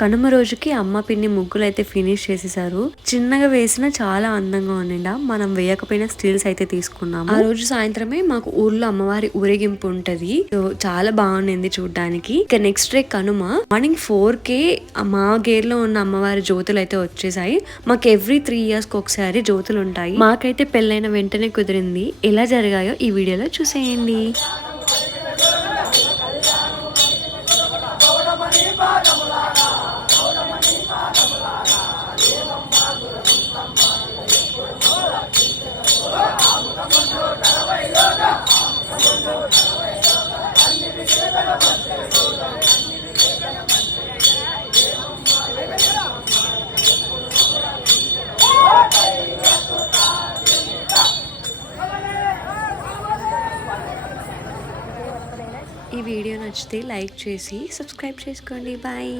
కనుమ రోజుకి అమ్మ పిన్ని ముగ్గులు అయితే ఫినిష్ చేసేసారు. చిన్నగా వేసిన చాలా అందంగా ఉండిండా. మనం వేయకపోయినా స్టిల్స్ అయితే తీసుకున్నాము. ఆ రోజు సాయంత్రమే మాకు ఊర్లో అమ్మవారి ఊరేగింపు ఉంటది. చాలా బాగుండింది చూడ్డానికి. ఇక నెక్స్ట్ డే కనుమ మార్నింగ్ 4కే మా గేర్లో ఉన్న అమ్మవారి జ్యోతులు అయితే వచ్చేసాయి. మాకు ఎవ్రీ 3 years ఒకసారి జ్యోతులు ఉంటాయి. మాకైతే పెళ్ళైన వెంటనే కుదిరింది. ఎలా జరిగాయో ఈ వీడియోలో చూసేయండి. ఈ వీడియో నచ్చితే లైక్ చేసి సబ్స్క్రైబ్ చేసుకోండి. బాయ్.